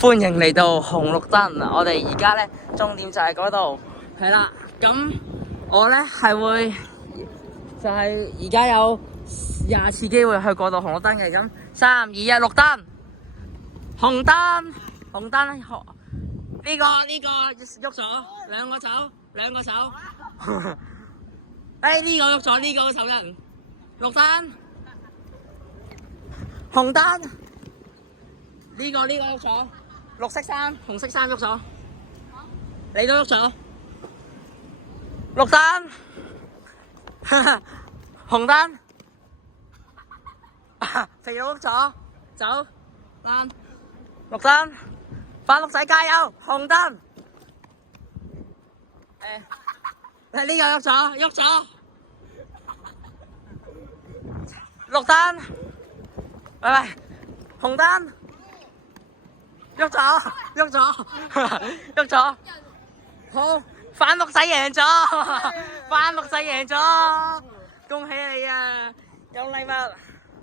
歡迎嚟到紅綠燈，我哋而家咧終點就係嗰度，係啦。咁我咧係會就係而家有20次機會去過到紅綠燈嘅。咁3、2、1，綠燈，紅燈，紅燈，呢個喐咗，兩個手，呢個喐咗，呢個手人，綠燈，紅燈，呢個喐咗。綠色衫、紅色衫喐咗，你都喐咗。綠燈，紅燈，肥佬喐咗，走，爛。綠燈，快綠仔加油，紅燈。呢個喐咗。綠燈，喂，紅燈。喐咗，好，反綠仔贏咗，恭喜你啊，有禮物。